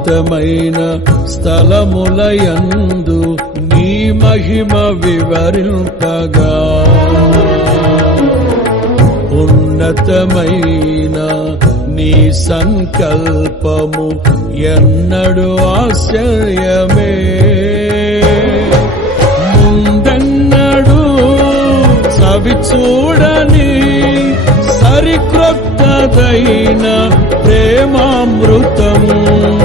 ఉన్నతమైన స్థలములయందు నీ మహిమ వివరింపగా. ఉన్నతమైన నీ సంకల్పము ఎన్నడు ఆశ్చర్యమే ముందన్నడు సవి చూడని సరిక్రొత్తదైన ప్రేమామృతము